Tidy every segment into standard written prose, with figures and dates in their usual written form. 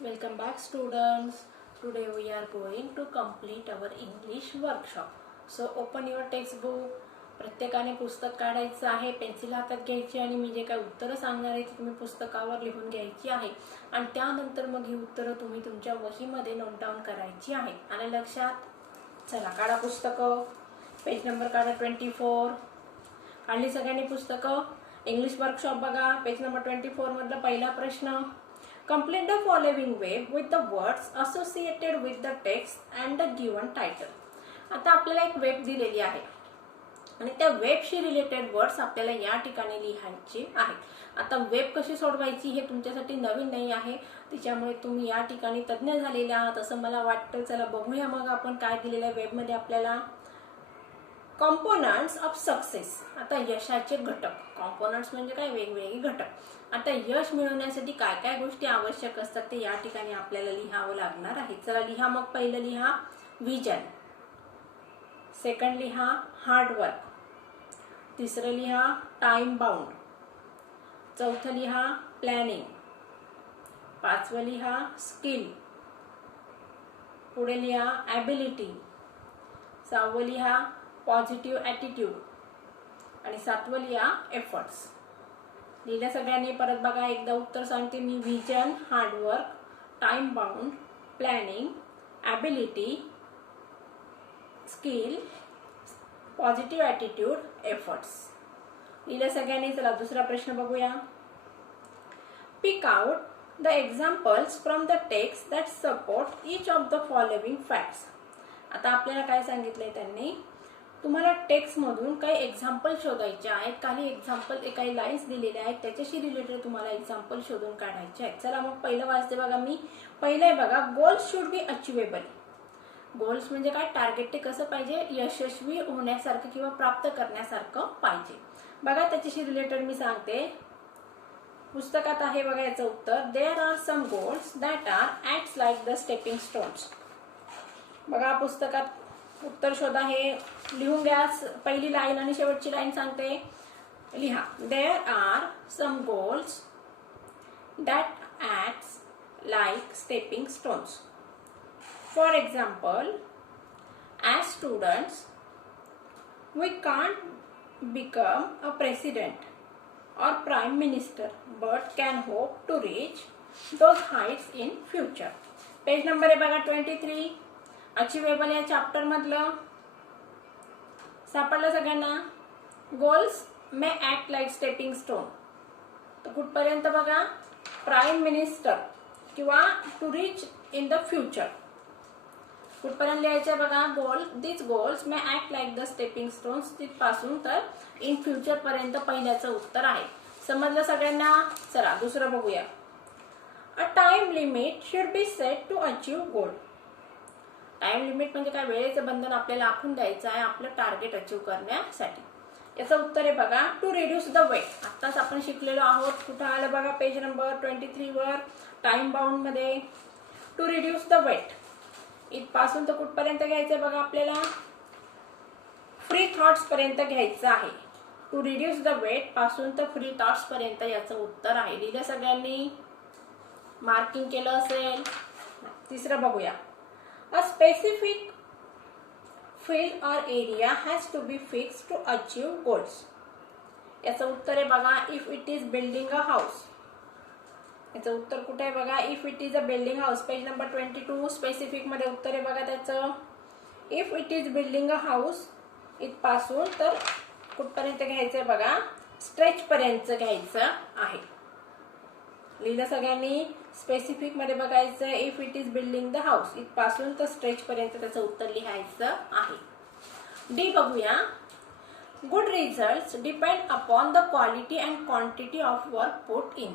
Welcome back students. Today we are going to complete our English workshop. So open your textbook. प्रत्येकाने पुस्तक काढायचं आहे, pencil हातात घ्यायची आणि मी जे काही उत्तरं सांगणार आहे ती तुम्ही पुस्तकावर लिहून घ्यायची आहे आणि त्यानंतर मग ही उत्तरं तुम्ही तुमच्या वहीमध्ये नोट डाऊन करायची आहे. आणि लक्षात, चला काढा पुस्तकं. पेज नंबर काढा 24. काढली सगळ्यांनी पुस्तकं? इंग्लिश वर्कशॉप बघा. पेज नंबर 24 मधला पहिला प्रश्न. Complete the following web with the words associated with the text and the given title. आता आपल्याला एक वेब दिलेली आहे आणि त्या वेबशी रिलेटेड वर्ड्स आपल्याला या ठिकाणी लिहायचे आहेत. आता वेब कशी सोडवायची हे तुमच्यासाठी नवीन नाही आहे, त्याच्यामुळे तुम्ही या ठिकाणी तज्ञ झालेले आहात असं मला वाटतं. चला बघूया मग आपण काय दिलेलं आहे वेबमध्ये आपल्याला. Components of success. आता यशाचे घटक. कॉम्पोनंट्स म्हणजे काय? वेगवेगळे घटक. आता यश मिळवण्यासाठी काय काय गोष्टी आवश्यक असतात ते या ठिकाणी आपल्याला लिहावं लागणार आहे. चला लिहा मग. पहिलं लिहा विजन. सेकंड लिहा हार्डवर्क. तिसरं लिहा टाइम बाउंड. चौथं लिहा प्लॅनिंग. पाचवं लिहा स्किल. पुढे लिहा ॲबिलिटी. सहावं लिहा पॉझिटिव्ह ॲटिट्यूड आणि सातवं लिहा एफर्ट्स. लिहिलं सगळ्यांनी? परत बघा, एकदा उत्तर सांगते मी. Vision, hard work, time bound, planning, ability, skill, positive attitude, efforts. लिहिलं सगळ्यांनी? चला दुसरा प्रश्न बघूया. Pick out the examples from the text that support each of the following facts. आता आपल्याला काय सांगितलंय त्यांनी? तुम्हाला टेक्स्टमधून काही एक्झाम्पल शोधायचे आहेत. काही लाईन्स दिलेल्या आहेत, त्याच्याशी रिलेटेड तुम्हाला एक्झाम्पल शोधून काढायचे आहेत. चला मग पहिलं वाचते बघा मी. पहिलं आहे बघा, goals should be achievable. Goals म्हणजे काय? टार्गेट ते कसं पाहिजे? यशस्वी होण्यासारखं किंवा प्राप्त करण्यासारखं पाहिजे. बघा त्याच्याशी रिलेटेड मी सांगते. पुस्तकात आहे बघा याचं उत्तर. There are some goals that are acts like the stepping stones. बघा पुस्तकात उत्तर शोधा. हे लिहून घ्या. पहिली लाईन आणि शेवटची लाईन सांगते, लिहा. There are some goals that acts like stepping stones. For example, as students we can't become a president or prime minister but can hope to reach those heights in future. Page number आहे बघा 23. Achievable या chapter मधलं सापडलं सगळ्यांना? Goals may act like stepping stone. तर कुठपर्यंत बघा? Prime minister किंवा to reach in the future. कुठपर्यंत लिहायचं बघा? This goals may act like the stepping stones. तिथपासून तर इन फ्युचर पर्यंत पहिल्याचं उत्तर आहे. समजलं सगळ्यांना? चला दुसरं बघूया. A time limit should be set to achieve goal. Time limit म्हणजे काय? वेळेचं बंधन आपल्याला आखून द्यायचं आहे आपलं टार्गेट अचीव करण्यासाठी. याचं उत्तर आहे बघा टू रिड्यूस द वेट. आत्ताच आपण शिकलेलो आहोत. कुठं आलं बघा? पेज नंबर 23 वर टाइम बाउंड मध्ये. To reduce the weight. इथपासून तर कुठपर्यंत घ्यायचंय बघा आपल्याला? फ्री थॉट्स पर्यंत घ्यायचं आहे. टू रिड्यूस द वेट पासून तर फ्री थॉट्स पर्यंत याचं उत्तर आहे. लिहिलं सगळ्यांनी? मार्किंग केलं असेल? तिसरं बघूया. A specific field or area has to be fixed to achieve goals. याचं उत्तर आहे बघा if it is building a house. याचं उत्तर कुठे आहे बघा? if it is a building house. Page number 22. Specific मध्ये उत्तर आहे बघा त्याचं. if it is building a house इथपासून तर कुठपर्यंत घ्यायचंय बघा? स्ट्रेच पर्यंत घ्यायचं आहे. लिहिलं सगळ्यांनी? स्पेसिफिक मध्ये बघायचं. If it is building the house इथपासून तर स्ट्रेच पर्यंत त्याचं उत्तर लिहायचं आहे. डी बघूया. Good results depend upon the quality and quantity of work put in.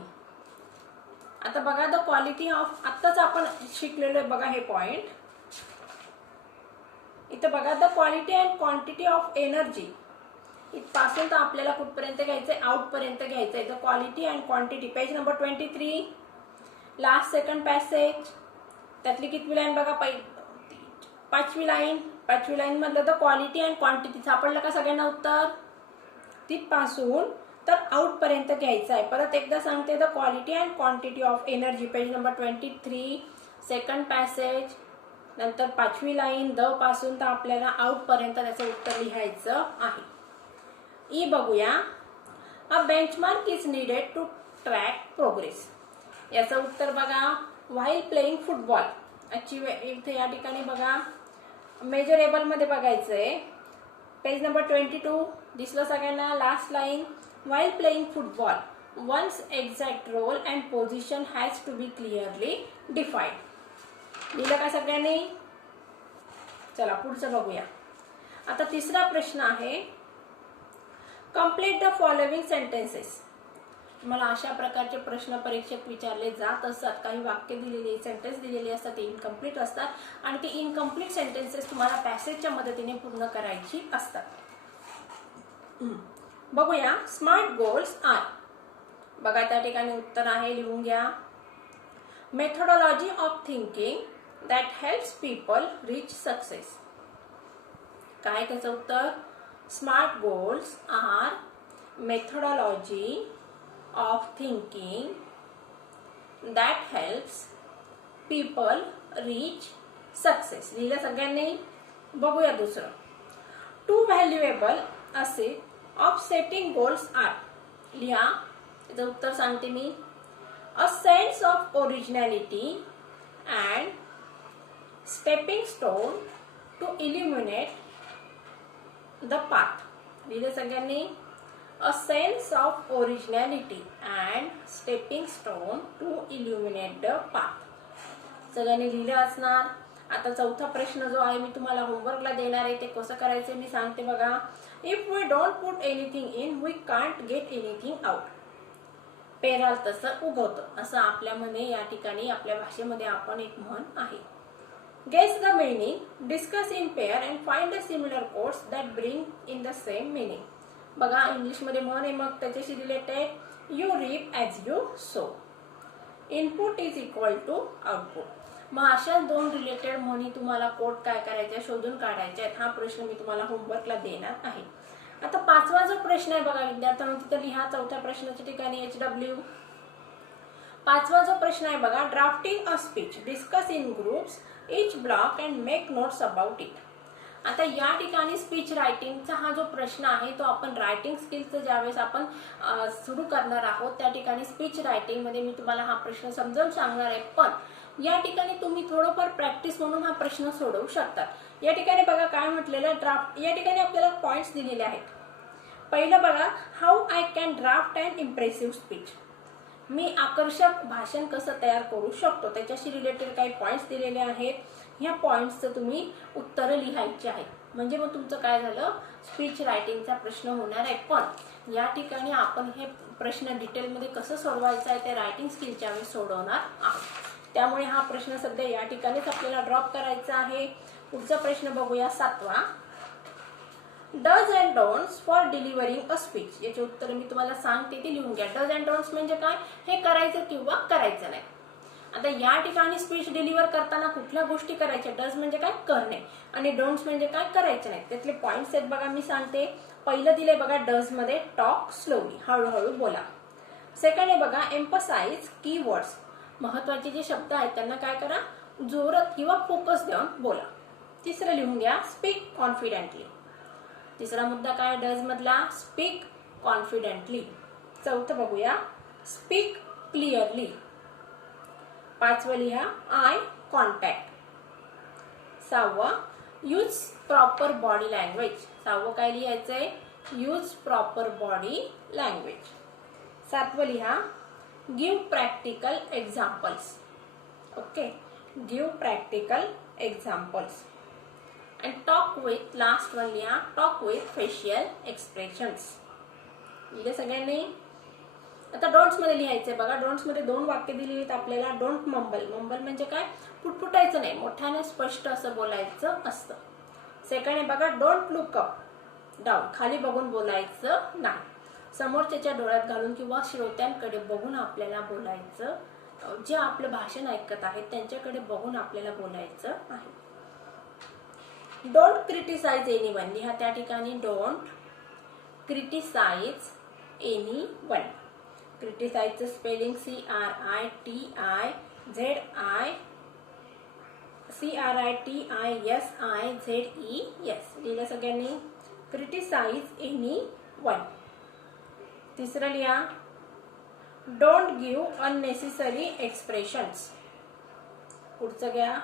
आता बघा द क्वालिटी ऑफ, आत्ताच आपण शिकलेलो आहे बघा हे पॉइंट. इथं बघा the quality and quantity of energy इथपासून तर आपल्याला कुठपर्यंत घ्यायचंय? आउट पर्यंत घ्यायचंय. The quality and quantity. Page number 23. Last second passage. त्यातली कितवी लाईन बघा? पाचवी लाईन. पाचवी लाईन मधलं द क्वालिटी अँड क्वांटिटी सापडलं का सगळ्यांना उत्तर? तिथपासून तर आउट पर्यंत घ्यायचं आहे. परत एकदा सांगते, the quality and quantity of energy, page number 23, second passage, नंतर 5वी लाईन द पासून तर आपल्याला आउट पर्यंत त्याचं उत्तर लिहायचं आहे. ई बघूया. A benchmark is needed to track progress. याचं उत्तर बघा, व्हाईल प्लेइंग फुटबॉल. इथे या ठिकाणी बघा मेजरेबल मध्ये बघायचंय. पेज नंबर 22 दिसलं सगळ्यांना. Last line, while playing football one's exact role and position has to be clearly defined. लिहिलं का सगळ्यांनी? चला पुढचं बघूया. आता तिसरा प्रश्न आहे, कंप्लीट द फॉलोइंग सेंटेन्सेस. तुम्हाला अशा प्रकारचे प्रश्न परीक्षेत विचारले जात असतात. काही वाक्य दिलेली, सेंटेन्स दिलेली असतात, ते इनकम्प्लीट असतात आणि ते इनकम्प्लीट सेंटेन्सेस तुम्हाला पॅसेजच्या मदतीने पूर्ण करायची असतात. बघूया. SMART goals are. बघा त्या ठिकाणी उत्तर आहे, लिहून घ्या. Methodology of thinking that helps people reach success. काय त्याचं उत्तर? SMART goals are methodology of thinking that helps people reach success. लिहिलं सगळ्यांनी? बघूया दुसरं. टू व्हॅल्युएबल असे ऑफ सेटिंग गोल्स आर. लिहा, त्याचं उत्तर सांगते मी. A sense of originality and stepping stone to illuminate the path. लिहिलं सगळ्यांनी? A sense of originality and stepping stone to illuminate the path. सगळ्यांनी लिहिलं असणार. आता चौथा प्रश्न जो आहे मी तुम्हाला होमवर्कला देणार आहे, ते कसं करायचं मी सांगते बघा. If we don't put anything in we can't get anything out. पेराल तसं उगवतं, असं आपल्या मध्ये या ठिकाणी आपल्या भाषेमध्ये आपण एक म्हण आहे. Guess the meaning, discuss in pair and find the similar codes that bring in the same meaning. बघा इंग्लिशमध्ये म्हण आहे, मग त्याच्याशी related you reap as you sow. Input is equal to output. मग अशा दोन रिलेटेड म्हणी तुम्हाला कोड काय करायच्या, शोधून काढायच्या आहेत. हा प्रश्न मी तुम्हाला होमवर्कला देणार आहे. आता पाचवा जो प्रश्न आहे बघा विद्यार्थ्यांनो, तिथे लिहा चौथ्या प्रश्नाच्या ठिकाणी HW. पाचवा जो प्रश्न आहे बघा, drafting a speech, discuss in groups each block and make notes about it. आता या ठिकाणी स्पीच रायटिंगचा हा जो प्रश्न आहे तो आपण रायटिंग स्किलचं ज्यावेळेस आपण सुरू करणार आहोत त्या ठिकाणी स्पीच रायटिंग मध्ये मी तुम्हाला हा प्रश्न समजावून सांगणार आहे. पण या ठिकाणी तुम्ही थोडंफार प्रॅक्टिस म्हणून हा प्रश्न सोडवू शकता. या ठिकाणी बघा काय म्हटलेलं, ड्राफ्ट. या ठिकाणी आपल्याला पॉइंट्स दिलेले आहेत. पहिलं बघा, how I can draft and impressive speech. मी आकर्षक भाषण कसं तयार करू शकतो, त्याच्याशी रिलेटेड काही पॉइंट्स दिलेले आहेत. ह्या पॉइंट्सचं तुम्ही उत्तरं लिहायची आहेत. म्हणजे मग तुमचं काय झालं, स्पीच रायटिंगचा प्रश्न होणार आहे. पण या ठिकाणी आपण हे प्रश्न डिटेलमध्ये कसं सोडवायचं आहे ते रायटिंग स्किलच्या वेळेस सोडवणार आहोत. त्यामुळे हा प्रश्न सध्या या ठिकाणीच आपल्याला ड्रॉप करायचा आहे. पुढचा प्रश्न बघूया, 7वा. Dos and don'ts for delivering a speech. याचे उत्तर मी तुम्हाला सांगते, ते लिहून घ्या. डज अँड डोंट्स म्हणजे काय, हे करायचं किंवा करायचं नाही. आता या ठिकाणी स्पीच डिलिव्हर करताना कुठल्या गोष्टी करायच्या, डज म्हणजे काय, करणे, आणि डोंट्स म्हणजे काय, करायचे नाही. त्यातले पॉइंट्स आहेत बघा, मी सांगते. पहिलं दिले बघा, डज मध्ये टॉक स्लोली, हळूहळू बोला. सेकंड आहे बघा, एम्फसाइज कीवर्ड्स, महत्वाचे जे शब्द आहेत त्यांना काय करा, जोरात किंवा फोकस देऊन बोला. तिसरं लिहून घ्या, स्पीक कॉन्फिडेंटली. तिसरा मुद्दा काय डज मधला, स्पीक कॉन्फिडेंटली. चौथं बघूया, स्पीक क्लिअरली. पाचवं लिहा, आय कॉन्टॅक्ट. 6वं, यूज प्रॉपर बॉडी लँग्वेज. 6वं काय लिहायचंय, यूज प्रॉपर बॉडी लँग्वेज. 7वं लिहा, give practical examples. Okay, give practical examples. And talk with, last one लिहा, टॉक विथ फेशियल एक्सप्रेशन्स. लिहिले सगळ्यांनी? आता डोंट्स मध्ये लिहायचंय बघा. डोंट्स मध्ये 2 वाक्य दिलेली आहेत आपल्याला. Don't mumble. मंबल म्हणजे काय, पुटपुटायचं नाही, मोठ्याने स्पष्ट असं बोलायचं असतं. सेकंड आहे बघा, डोंट लुक अप डाऊन, खाली बघून बोलायचं नाही. समोरच्याच्या डोळ्यात घालून किंवा श्रोत्यांकडे बघून आपल्याला बोलायचं. जे आपलं भाषण ऐकत आहेत त्यांच्याकडे बघून आपल्याला बोलायचं आहे. Don't criticise anyone. लिहा त्या ठिकाणी, डोंट क्रिटिसाइज एनी वन. क्रिटिसाइजचं स्पेलिंग CRITISIZES. लिहिलं सगळ्यांनी. Criticise any one. तिसरं लिहा. Don't give unnecessary expressions. पुढचं घ्या.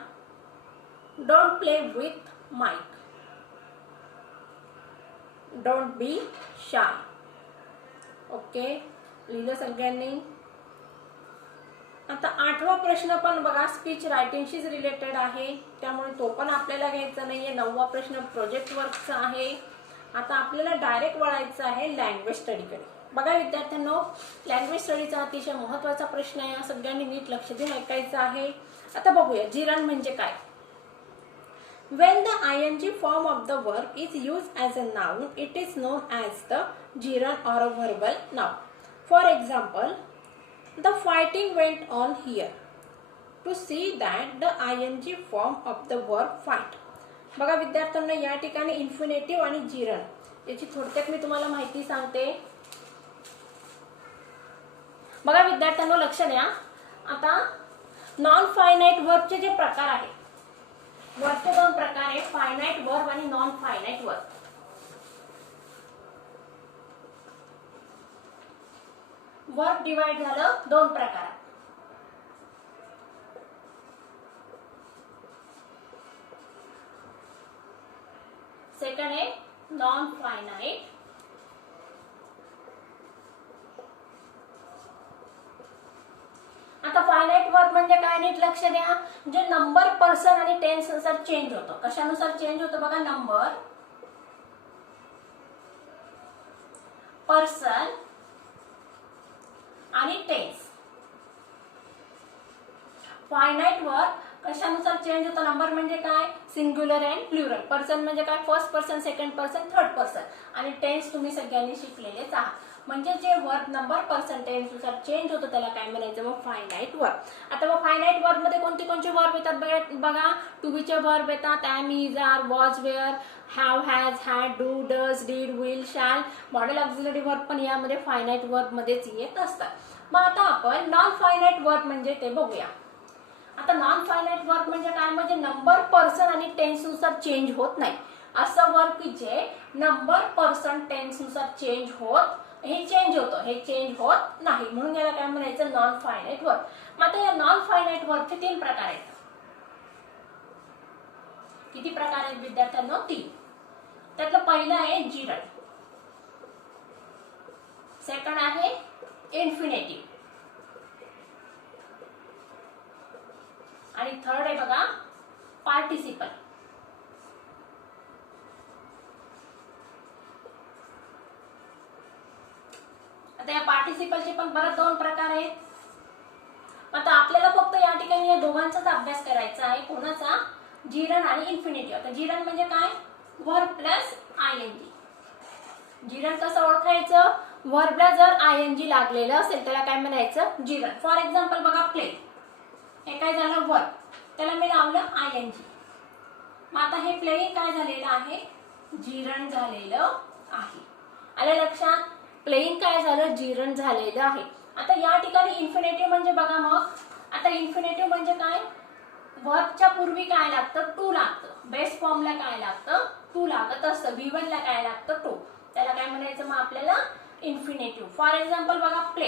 Don't play with mic. Don't be shy. Okay, लिहिलं सगळ्यांनी. आता 8वा प्रश्न पण बघा स्पीच रायटिंगशीच रिलेटेड आहे, त्यामुळे तो पण आपल्याला घ्यायचा नाहीये. 9वा प्रश्न प्रोजेक्ट वर्कचा आहे. आता आपल्याला डायरेक्ट वळायचं आहे लँग्वेज स्टडीकडे. बघा विद्यार्थ्यांनो, लँग्वेज स्टडीचा अतिशय महत्त्वाचा प्रश्न आहे. सगळ्यांनी नीट लक्ष देऊन ऐकायचं आहे. आता बघूया जिरण म्हणजे काय. When the ing form of the verb is used as a noun, it is known as the gerund or a verbal noun. For example, the fighting went on here. To see that the ing form of the verb fight. बघा विद्यार्थ्यांना या ठिकाणी infinitive आणि जिरण याची थोडक्यात मी तुम्हाला माहिती सांगते. बघा विद्यार्थ्यांनो लक्ष द्या. आता नॉन फायनाइट वर्बचे जे प्रकार आहेत, वर्बचे 2 प्रकार आहेत, फायनाइट वर्ब आणि non finite verb. Verb divide झालं 2 प्रकारात. सेकंड आहे नॉन फायनाइट. आता फायनाइट वर्ब म्हणजे काय, नीट लक्ष द्या. जे नंबर, पर्सन आणि टेन्स नुसार चेंज होतो. कशानुसार चेंज होतो बघा. नंबर, पर्सन आणि टेन्स. फायनाइट वर्ब कशानुसार चेंज होतो. नंबर म्हणजे काय, सिंग्युलर अँड प्लुरल. पर्सन म्हणजे काय, first person, second person, third person. आणि टेन्स तुम्ही सगळ्यांनी शिकलेलेच आहात. म्हणजे जे वर्ब नंबर, पर्सन, टेन्स नुसार चेंज होतो त्याला काय म्हणायचं मग फायनाइट वर्ब. आता मग फायनाइट वर्ब मध्ये कोणते कोणते वर्ब येतात बघा. टू बी चे वर्ब येतात. Am, is, are, was, were, have, has, had, do, does, did, will, shall. Modal auxiliary verb पण यामध्ये फायनाइट वर्ब मध्येच येत असतात. मग आता आपण नॉन फायनाइट वर्ब म्हणजे ते बघूया. आता नॉन फायनाइट वर्ब म्हणजे काय, म्हणजे नंबर, पर्सन आणि टेन्स नुसार चेंज होत नाही असं वर्ब की जे नंबर, पर्सन, टेन्स नुसार चेंज होत, हे चेंज होतं, हे चेंज होत नाही, म्हणून याला काय म्हणायचं नॉन फायनाइट वर्ब. मग आता या नॉन फायनाइट वर्बचे 3 प्रकार आहेत. किती प्रकार आहेत विद्यार्थ्यांनो? 3. त्यातलं पहिलं आहे जिरण. सेकंड आहे इन्फिनेटिव्ह. आणि थर्ड आहे बघा पार्टिसिपल. आता या पार्टिसिपलचे पण परत 2 प्रकार आहेत. आता आपल्याला फक्त या ठिकाणी या दोघांचाच अभ्यास करायचा आहे. कोणाचा? जिरण आणि इन्फिनेटिव्ह. आता जिरण म्हणजे काय, वर्ब प्लस आयएनजी. जिरण कसं ओळखायचं, वर्बला जर आयएनजी लागलेलं असेल त्याला काय म्हणायचं जिरण. फॉर एक्झाम्पल बघा प्ले, हे काय झालं वर्ब, त्याला मी लावलं आयएनजी. मग आता हे प्ले काय झालेलं आहे, जिरण झालेलं आहे. आलं लक्षात? प्लेइंग काय झालं, जिरण झालेलं आहे. आता या ठिकाणी इन्फिनेटिव्ह म्हणजे बघा, मग आता इन्फिनेटिव्ह म्हणजे काय, वर्बच्या पूर्वी काय लागतं, टू लागतं. बेस फॉर्मला काय लागतं, टू लागत असतं. V1 ला काय लागतं, टू. त्याला काय म्हणायचं मग आपल्याला इन्फिनेटिव्ह. फॉर एक्झाम्पल बघा प्ले,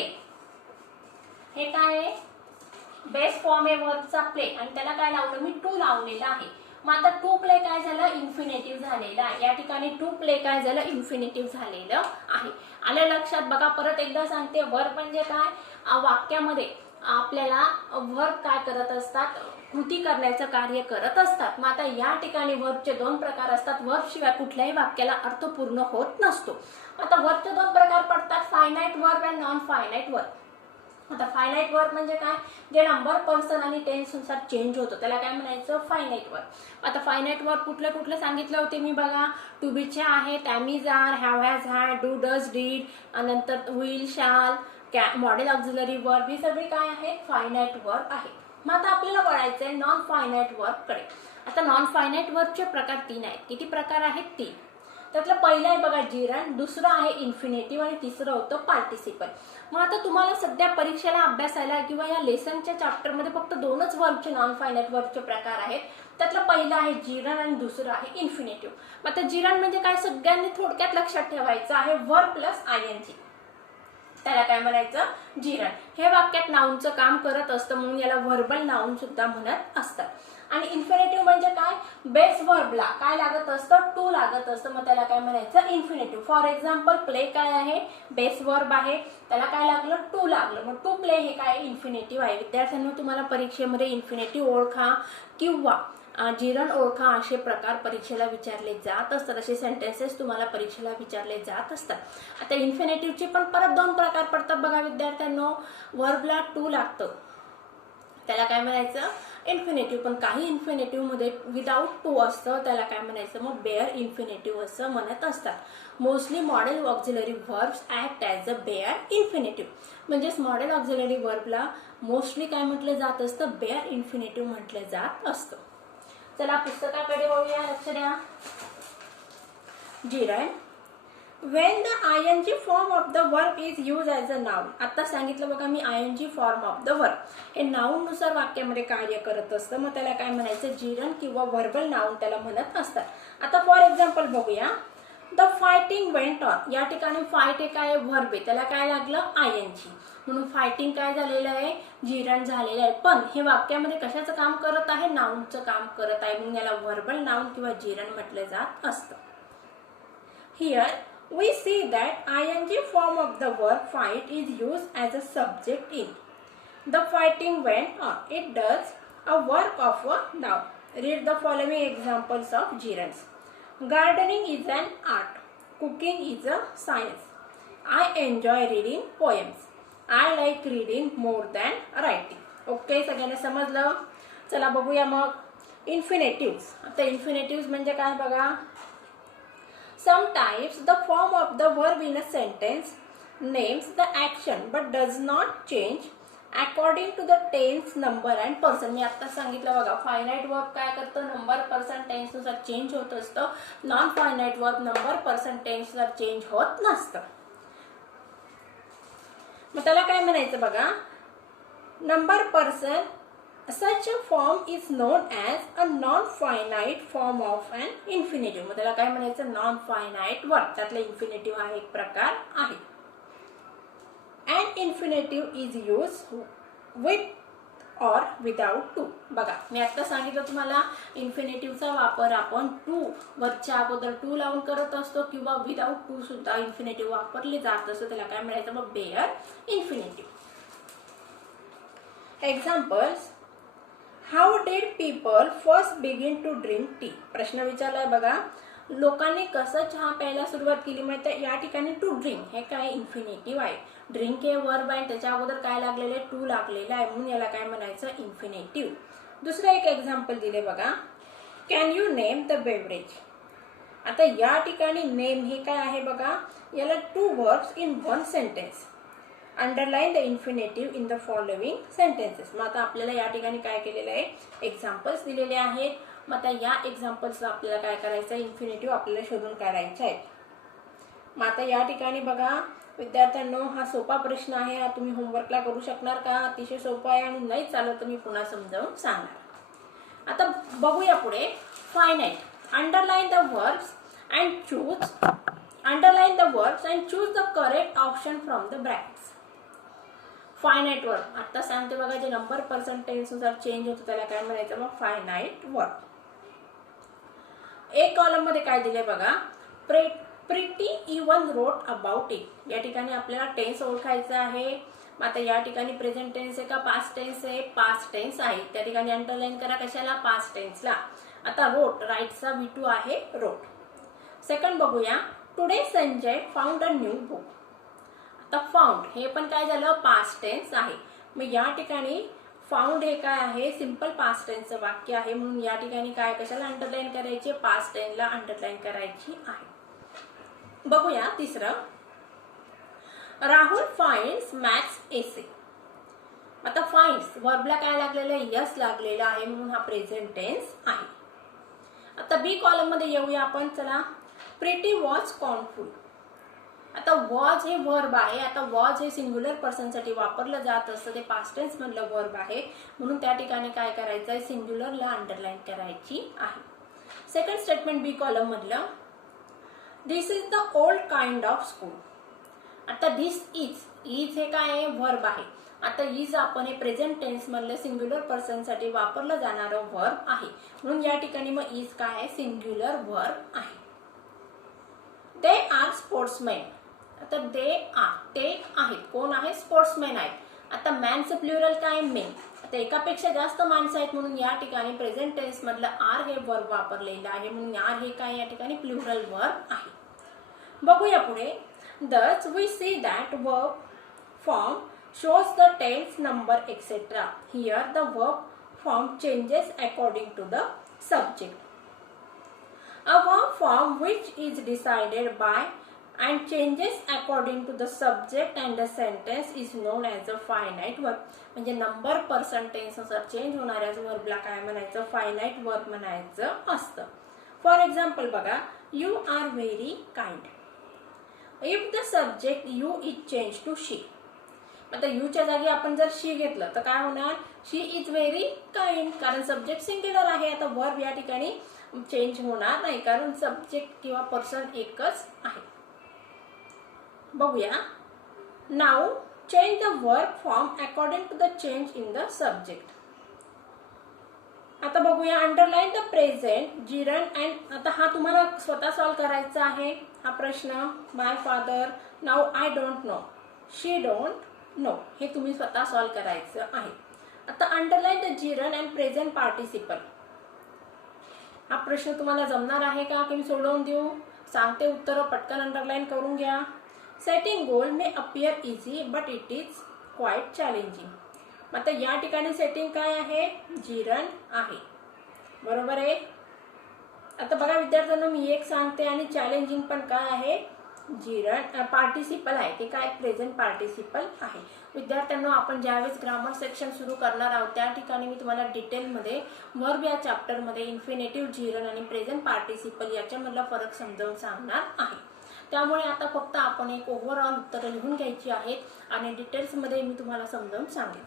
हे काय आहे, बेस फॉर्म आहे वर्बचा प्ले, आणि त्याला काय लावलं मी, टू लावलेला आहे. मग आता टू प्ले काय झालं, इन्फिनेटिव्ह झालेलं आहे. या ठिकाणी टू प्ले काय झालं, इन्फिनेटिव्ह झालेलं आहे. आलं लक्षात? बघा परत एकदा सांगते, वर्ब म्हणजे काय, वाक्यामध्ये आपल्याला वर्ब काय करत असतात, कृती करण्याचं कार्य करत असतात. मग आता या ठिकाणी वर्बचे 2 प्रकार असतात. वर्ब शिवाय कुठल्याही वाक्याला अर्थ पूर्ण होत नसतो. आता वर्बचे 2 प्रकार पडतात, फायनाइट वर्ब आणि नॉन फायनाइट वर्ब. आता फायनाइट वर्ब म्हणजे काय, जे नंबर, पर्सन आणि टेन्स नुसार चेंज होतो त्याला काय म्हणायचं फायनाइट वर्ब. आता फायनाइट वर्ब कुठले कुठले सांगितले होते मी बघा, टू बीचे आहेत, am, is, are, have, has, had, do, does, did, नंतर will, shall, modal auxiliary verb, ही सगळी काय आहेत, फायनाइट वर्ब आहे. मग आता आपल्याला वळायचंय नॉन फायनाइट वर्ब कडे. आता नॉन फायनाइट वर्बचे प्रकार 3 आहेत. किती प्रकार आहेत? 3. त्यातलं पहिलं आहे बघा जिरंड, दुसरं आहे इन्फिनेटिव्ह आणि तिसरं होतं पार्टिसिपल. मग आता तुम्हाला सध्या परीक्षेला अभ्यासायला किंवा या लेसनच्या चॅप्टरमध्ये फक्त दोनच वर्बचे नॉन फायनाईट वर्बचे प्रकार आहेत. त्यातलं पहिलं आहे जिरंड आणि दुसरं आहे इन्फिनेटिव्ह. मग आता जिरंड म्हणजे काय सगळ्यांनी थोडक्यात लक्षात ठेवायचं आहे, वर्ब प्लस आयएनजी. त्याला काय म्हणायचं जिरंड. हे वाक्यात नाऊनचं काम करत असतं म्हणून याला व्हर्बल नाऊन सुद्धा म्हणत असतात. आणि इन्फिनेटिव्ह म्हणजे काय बेस व्हर्बला काय लागत असतं टू लागत असतं, मग त्याला काय म्हणायचं इन्फिनेटिव्ह. फॉर एक्झाम्पल प्ले काय आहे बेस व्हर्ब आहे, त्याला काय लागलं टू लागलं, मग टू प्ले हे काय इन्फिनेटिव्ह आहे. विद्यार्थ्यांना तुम्हाला परीक्षेमध्ये इन्फिनेटिव्ह ओळखा किंवा जिरंड ओळखा असे प्रकार परीक्षेला विचारले जात असतात, असे सेंटेन्सेस तुम्हाला परीक्षेला विचारले जात असतात. आता इन्फिनेटिव्हचे पण परत दोन प्रकार पडतात बघा विद्यार्थ्यांनो. व्हर्बला टू लागतं त्याला काय म्हणायचं इन्फिनेटिव्ह, पण काही इन्फिनेटिव्ह मध्ये विदाउट टू असतं त्याला काय म्हणायचं मग बेअर इन्फिनेटिव्ह असं म्हणत असतात. Mostly modal auxiliary verbs act as a bare infinitive. म्हणजेच मॉडेल ऑक्झिलरी व्हर्बला मोस्टली काय म्हटलं जात असतं बेअर इन्फिनेटिव्ह म्हटलं जात असतं. चला पुस्तकाकडे वळूया, लक्ष द्या. Gerund when the ing form of the verb is used as a noun. आता सांगितलं बघा मी ing form of the verb हे नाउन नुसार वाक्यामध्ये कार्य करत असतं, मग त्याला काय म्हणायचं जिरंड किंवा व्हर्बल नाउन त्याला म्हणत असतात. आता फॉर एक्झाम्पल बघूया. The fighting went on. या ठिकाणी फाईट हे काय व्हर्ब आहे त्याला काय लागलं ing म्हणून फायटिंग काय झालेलं आहे जिरंड झालेलं आहे. पण हे वाक्यामध्ये कशाचं काम करत आहे नाउनचं काम करत आहे म्हणून याला व्हर्बल नाउन किंवा जिरंड म्हटलं जात असतं. Here we see that ing form of the verb fight is used as a subject in the fighting went on. It does a work of a noun. Read the following examples of gerunds. Gardening is an art. Cooking is a science. I enjoy reading poems. I like reading more than writing. Okay सगळ्यांना समजलं. चला बघूया मग infinitives. आता infinitives म्हणजे काय बघा. Sometimes the form of the verb in a sentence names the action but does not change according to the tense, number and person. मी आता सांगितलं बघा फायनाईट वर्ब काय करतं नंबर पर्सन टेन्स नुसार चेंज होत असतं. Non finite verb number person tense नुसार change होत नसतं. मग त्याला काय म्हणायचं बघा number person. Such a form is known as a non-finite form of an infinitive. मग त्याला काय म्हणायचं नॉन फायनाईट वर्ब त्यातला इन्फिनेटिव्ह हा एक प्रकार आहे. An infinitive is used with or without to. बघा मी आता सांगितलं तुम्हाला इन्फिनेटिव्हचा वापर आपण टू वरच्या अगोदर टू लावून करत असतो किंवा विदाउट टू सुद्धा इन्फिनेटिव्ह वापरले जात असतो. त्याला काय म्हणायचं मग bare infinitive. Examples. How did people first begin to drink tea. प्रश्न विचारलाय बघा लोकांनी कसं चहा प्यायला सुरुवात केली. माहिती या ठिकाणी टू ड्रिंक हे काय इन्फिनेटिव्ह आहे. ड्रिंक हे वर्ब आहे त्याच्या अगोदर काय लागलेलं आहे टू लागलेलं आहे म्हणून याला काय म्हणायचं इन्फिनेटिव्ह. दुसरं एक एक्झाम्पल दिले बघा. Can you name the beverage. आता या ठिकाणी नेम हे काय आहे बघा याला to verbs in one sentence. Underline the infinitive in the following sentences. मग आता आपल्याला या ठिकाणी काय केलेलं आहे एक्झाम्पल्स दिलेले आहेत. मग आता या एक्झाम्पल्सला आपल्याला काय करायचं आहे इन्फिनेटिव्ह आपल्याला शोधून काढायचे आहेत. मग आता या ठिकाणी बघा विद्यार्थ्यांनो हा सोपा प्रश्न आहे. हा तुम्ही होमवर्कला करू शकणार का. अतिशय सोपा आहे आणि नाही चालत तर मी पुन्हा समजावून सांगणार. आता बघूया पुढे. Finite. Underline the verbs and choose underline the verbs and choose the correct option from the brackets. Finite verb आता सांगते बघा जे नंबर पर्सन टेन्स नुसार चेंज होतं त्याला काय म्हणायचं मग फायनाईट वर्ब. एक कॉलम मध्ये काय दिले बघा. Pretty even wrote about it. या ठिकाणी आपल्याला टेन्स ओळखायचं आहे. मग आता या ठिकाणी प्रेझेंट टेन्स आहे का पास्ट टेन्स आहे पास्ट टेन्स आहे. त्या ठिकाणी अंडरलाइन करा कशाला पास्ट टेन्सला. आता रोट राईटचा V2 आहे रोट. सेकंड बघूया. Today Sanjay found a new book. आता फाउंड हे पण काय झालं पास्ट टेन्स आहे. मग या ठिकाणी फाउंड हे काय आहे सिंपल पास्ट टेन्सचं वाक्य आहे म्हणून या ठिकाणी काय कशाला अंडरलाइन करायची पास्ट टेन्सला अंडरलाइन करायची आहे. बघूया तिसरं. राहुल फाइंड्स मॅथ्स एसे. आता फाइंड्स वर्बला काय लागलेलं आहे यस लागलेलं आहे म्हणून हा प्रेझेंट टेन्स आहे. आता बी कॉलम मध्ये येऊया आपण. चला प्रिटी वॉज कॉर्नफुल. आता वॉज हे वर्ब आहे. आता वॉज हे सिंग्युलर पर्सनसाठी वापरलं जात असतं, ते पास्ट टेन्स मधलं वर्ब आहे, म्हणून त्या ठिकाणी काय करायचं आहे, सिंग्युलरला अंडरलाईन करायची आहे. सेकंड स्टेटमेंट बी कॉलम मधलं, this is the old kind of school. आता दिस इज हे काय आहे, वर्ब आहे. आता इज आपण हे प्रेझेंट टेन्स मधलं सिंग्युलर पर्सन साठी वापरलं जाणारं वर्ब आहे, म्हणून या ठिकाणी मग इज काय आहे, सिंग्युलर वर्ब आहे. They are sportsman. आता ते आहेत, कोण आहे, स्पोर्ट्समॅन आहेत. आता मॅनचं प्लुरल काय, मेन. आता एकापेक्षा जास्त माणसं आहेत, म्हणून या ठिकाणी प्रेझेंट टेन्स मधलं आर हे वर्ब वापरलेलं आहे, म्हणून आर हे काय या ठिकाणी प्लुरल वर्ब आहे. बघूया पुढे. Thus we see that verb form shows the tense, number, etc. Here the verb form changes according to the subject. A verb form which is decided by and changes according to the subject and the sentence is known as a finite verb. म्हणजे number person tense नुसार change होणाऱ्या वर्बला काय म्हणायचं, finite verb म्हणायचं असतं. For example बघा, you are very kind. If the subject you is change to she. आता यूच्या जागी आपण जर शी घेतलं तर काय होणार, शी इज व्हेरी काइंड, कारण सब्जेक्ट सिंग्युलर आहे. आता वर्ब या ठिकाणी चेंज होणार नाही, कारण सब्जेक्ट किंवा पर्सन एकच आहे. बघूया. Now change the verb form according to the change in the subject. आता बघूया, underline the present gerund and. आता हा तुम्हाला स्वतः सॉल्व करायचा आहे हा प्रश्न. My father, now I don't know, she don't know, हे तुम्ही स्वतः सॉल्व करायचं आहे. आता underline the gerund and present participle. हा प्रश्न तुम्हाला जमणार आहे का, की मी सोडवून देऊ, सांगते उत्तर, पटकन अंडरलाईन करून घ्या. Setting goal may appear easy but it is quite challenging. आता या ठिकाणी सेटिंग काय आहे, जिरंड आहे, बरोबर आहे. आता बघा विद्यार्थ्यांना, मी एक सांगते आणि चॅलेंजिंग पण काय आहे, जिरंड पार्टिसिपल आहे, ते काय प्रेझेंट पार्टिसिपल आहे. विद्यार्थ्यांना आपण ज्यावेळेस ग्रामर सेक्शन सुरू करणार आहोत त्या ठिकाणी मी तुम्हाला डिटेलमध्ये वर्ब या चॅप्टरमध्ये इन्फिनेटिव्ह, जिरंड आणि प्रेझेंट पार्टिसिपल याच्यामधला फरक समजावून सांगणार आहे. त्यामुळे आता फक्त आपण एक ओव्हरऑल उत्तरं लिहून घ्यायची आहेत आणि डिटेल्समध्ये मी तुम्हाला समजावून सांगेन.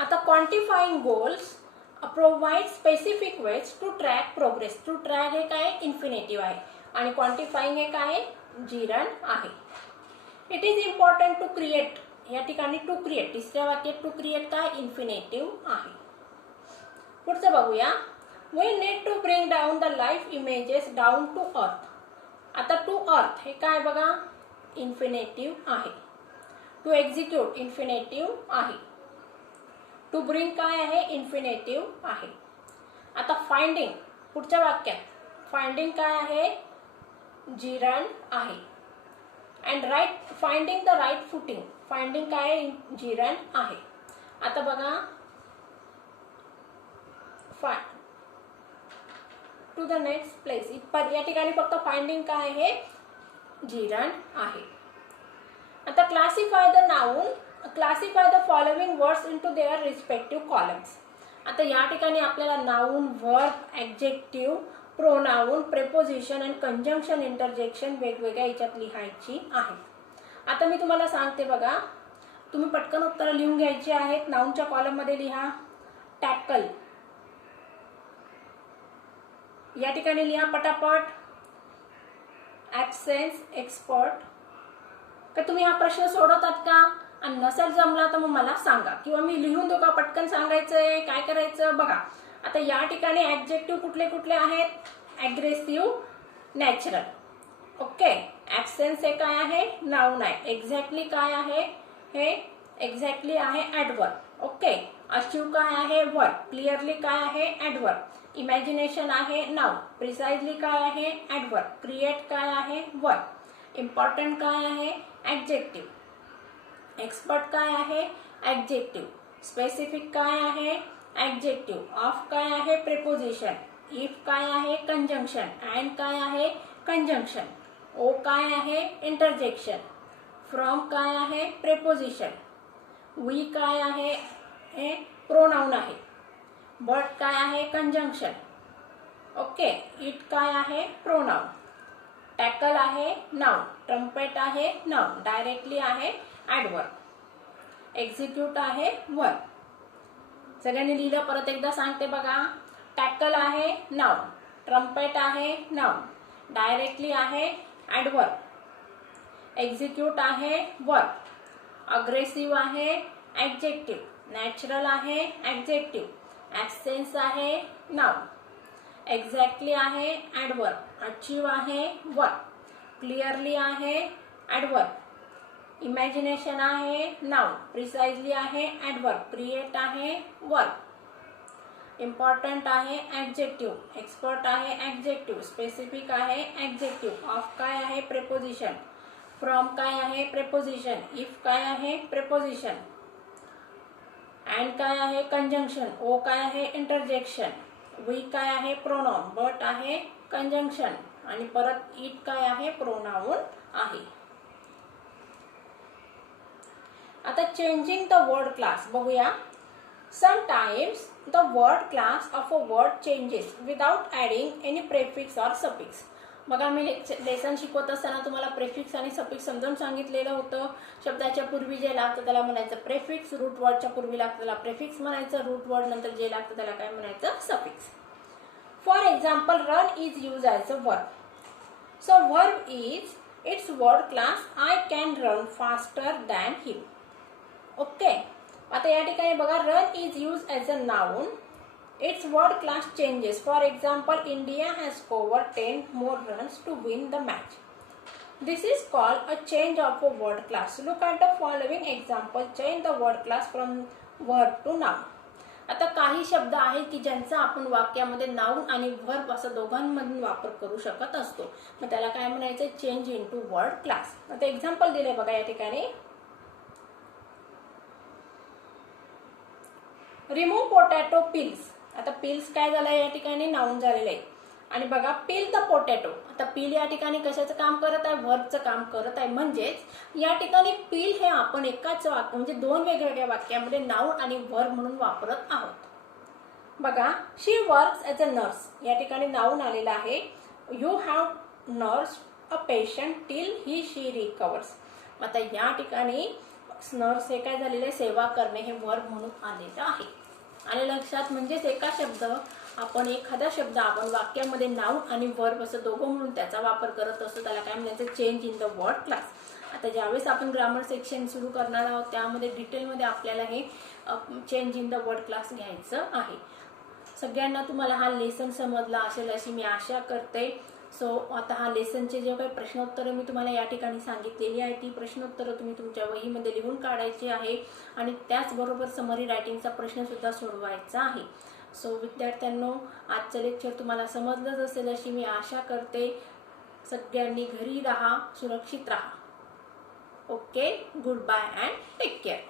आता quantifying goals provide specific ways to track progress. To track हे काय, इन्फिनेटिव्ह आहे, आणि क्वांटिफाइंग हे काय, जिरंड आहे. It is important to create, या ठिकाणी टू क्रिएट, तिसऱ्या वाक्यात टू क्रिएट काय, इन्फिनेटिव्ह आहे. पुढचं बघूया. We need to bring down the life images down to earth. आता टू अर्थ हे काय बघा, इन्फिनेटिव्ह आहे. टू एक्झिक्यूट इन्फिनेटिव्ह आहे. टू ब्रिंग काय आहे, इन्फिनेटिव्ह आहे. आता फाइंडिंग, पुढच्या वाक्यात फाइंडिंग काय आहे, जिरंड आहे. And right, finding the right footing, finding काय, जिरंड आहे. आता बघा, टू द नेक्स्ट प्लेस, या ठिकाणी फक्त फाइंडिंग काय आहे, जिरंड आहे. आता classify the noun, classify the following words into their respective columns. आता या ठिकाणी आपल्याला noun, verb, adjective, pronoun, preposition आणि कंजंक्शन, इंटरजेक्शन वेगवेगळ्या याच्यात लिहायची आहे. आता मी तुम्हाला सांगते बघा, तुम्ही पटकन उत्तरं लिहून घ्यायची आहेत. नाउनच्या कॉलममध्ये लिहा टॅकल, या ठिकाणी लिहा पटापट. Absence, expert. का तुम्ही हा प्रश्न सोडवतात का, आणि नसेल जमला तर मग मला सांगा, किंवा मी लिहून देऊ का, पटकन सांगायचंय, काय करायचं बघा. आता या ठिकाणी ॲडजेक्टिव्ह कुठले कुठले आहेत, ॲग्रेसिव्ह, नॅचरल. ओके. ॲब्सेन्स हे काय आहे, नाउन आहे. एक्झॅक्टली काय आहे, हे एक्झॅक्टली आहे ॲडवर्ब. ओके. अचीव काय आहे, वर्ब. क्लिअरली काय आहे, ॲडवर्ब. इमॅजिनेशन आहे, नाउन. प्रिसाइजली काय आहे, ॲडवर्ब. क्रिएट काय आहे, वर्ब. इम्पॉर्टंट काय आहे, ॲडजेक्टिव्ह. एक्सपर्ट काय आहे, ॲडजेक्टिव्ह. स्पेसिफिक काय आहे, ॲडजेक्टिव्ह. ऑफ काय आहे, प्रेपोजिशन. इफ काय आहे, कंजंक्शन. अँड काय आहे, कंजंक्शन. ओ काय आहे, इंटरजेक्शन. फ्रॉम काय आहे, प्रेपोजिशन. वी काय आहे, हे प्रोनाउन आहे. बट काय आहे, कंजंक्शन. ओके. इट काय आहे प्रोनाउन. टॅकल आहे नाउन. ट्रम्पेट आहे नाउन. डायरेक्टली आहे ॲडवर्ब. एक्झिक्यूट आहे वर्ब. सगळ्यांनी लिहिलं, परत एकदा सांगते बघा. टॅकल आहे नाउन. ट्रम्पेट आहे नाउन. डायरेक्टली आहे ॲडवर्ब. एक्झिक्यूट आहे वर्ब. अग्रेसिव्ह आहे ॲडजेक्टिव्ह. नॅचरल आहे ॲडजेक्टिव्ह. ॲब्सेन्स आहे नाउन. एक्झॅक्टली आहे ॲडवर्ब. अचीव आहे वर्ब. क्लिअरली आहे ॲडवर्ब. इमॅजिनेशन आहे नाउन. प्रिसाइजली आहे ॲडवर्ब. क्रिएट आहे वर्ब. इम्पॉर्टंट आहे ॲडजेक्टिव्ह. एक्सपर्ट आहे ॲडजेक्टिव्ह. स्पेसिफिक आहे ॲडजेक्टिव्ह. ऑफ काय आहे प्रेपोजिशन. फ्रॉम काय आहे प्रेपोजिशन. इफ काय आहे प्रेपोजिशन. अँड काय आहे कंजंक्शन. ओ काय आहे इंटरजेक्शन. वी काय आहे प्रोनाउन. बट आहे कंजंक्शन. आणि परत इट काय आहे प्रोनाउन आहे. आता चेंजिंग द वर्ड क्लास बघूया. Sometimes the word class of a word changes without adding any prefix or suffix. बघा, मी लेसन शिकवत असताना तुम्हाला प्रेफिक्स आणि सफिक्स समजावून सांगितलेलं होतं. शब्दाच्या पूर्वी जे लागतं त्याला म्हणायचं प्रेफिक्स. रूट वर्डच्या पूर्वी लागतं त्याला प्रेफिक्स म्हणायचं. रूट वर्ड नंतर जे लागतं त्याला काय म्हणायचं suffix. For example, run is use as a verb. So verb is its word class. I can run faster than him. Okay. आता या ठिकाणी बघा, run is use as a noun. Its word class changes. For example, India has scored 10 more runs to win the match. This is called a change of a word class. Look at the following example. Change the word class from verb to noun. आता काही शब्द आहेत की ज्यांचा आपण वाक्यामध्ये noun आणि verb असं दोघांमधून वापर करू शकत असतो. मग त्याला काय म्हणायचं चेंज इनटू वर्ड क्लास. आता एक्झाम्पल दिले बघा या ठिकाणी. Remove potato pills. आता पिल्स काय झालं या ठिकाणी नाउन झालेलं आहे. आणि बघा, पील द पोटॅटो. आता पील या ठिकाणी कशाचं काम करत आहे वर्बचं काम करत आहे. म्हणजेच या ठिकाणी पील हे आपण एकाच वाक्य म्हणजे दोन वेगवेगळ्या वाक्यामध्ये नाउन आणि वर्ब म्हणून वापरत आहोत. बघा, शी वर्क्स ॲज अ नर्स. या ठिकाणी नाउन आलेला आहे. You have nurse a patient till he she recovers. आता या ठिकाणी नर्स हे काय झालेलं आहे सेवा करणे हे वर्ब म्हणून आलेलं आहे. आणि लक्षात म्हणजेच एखादा शब्द आपण वाक्यामध्ये नाउन आणि वर्ब असं दोघं म्हणून त्याचा वापर करत असतो त्याला काय म्हणायचं change in the word class. आता ज्यावेळेस आपण ग्रामर सेक्शन सुरू करणार आहोत त्यामध्ये डिटेलमध्ये आपल्याला हे change in the word class घ्यायचं आहे. सगळ्यांना तुम्हाला हा लेसन समजला असेल अशी मी आशा करते. सो आता हा लेसनचे जे काही प्रश्नोत्तरं मी तुम्हाला या ठिकाणी सांगितलेली आहे ती प्रश्नोत्तरं तुम्ही तुमच्या वहीमध्ये लिहून काढायची आहे आणि त्याचबरोबर समरी रायटिंगचा प्रश्नसुद्धा सोडवायचा आहे. सो विद्यार्थ्यांनो, आजचं लेक्चर तुम्हाला समजलंच असेल अशी मी आशा करते. सगळ्यांनी घरी राहा, सुरक्षित राहा. Okay, goodbye and take care.